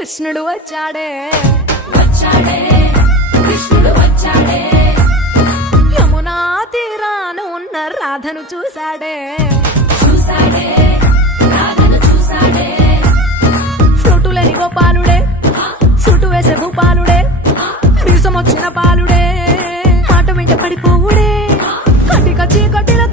కృష్ణుడు వచ్చాడే వచ్చాడే కృష్ణుడు వచ్చాడే యమునా తీరాన ఉన్న రాధను చూశాడే చూసాడే రాధను చూసాడే ఫ్రూటులేని గోపాలుడే సూటు వేసే భూపాలుడే మీసం వచ్చిన పాలుడే మాట వెంట పడిపోవుడే కటిక చీకటిలో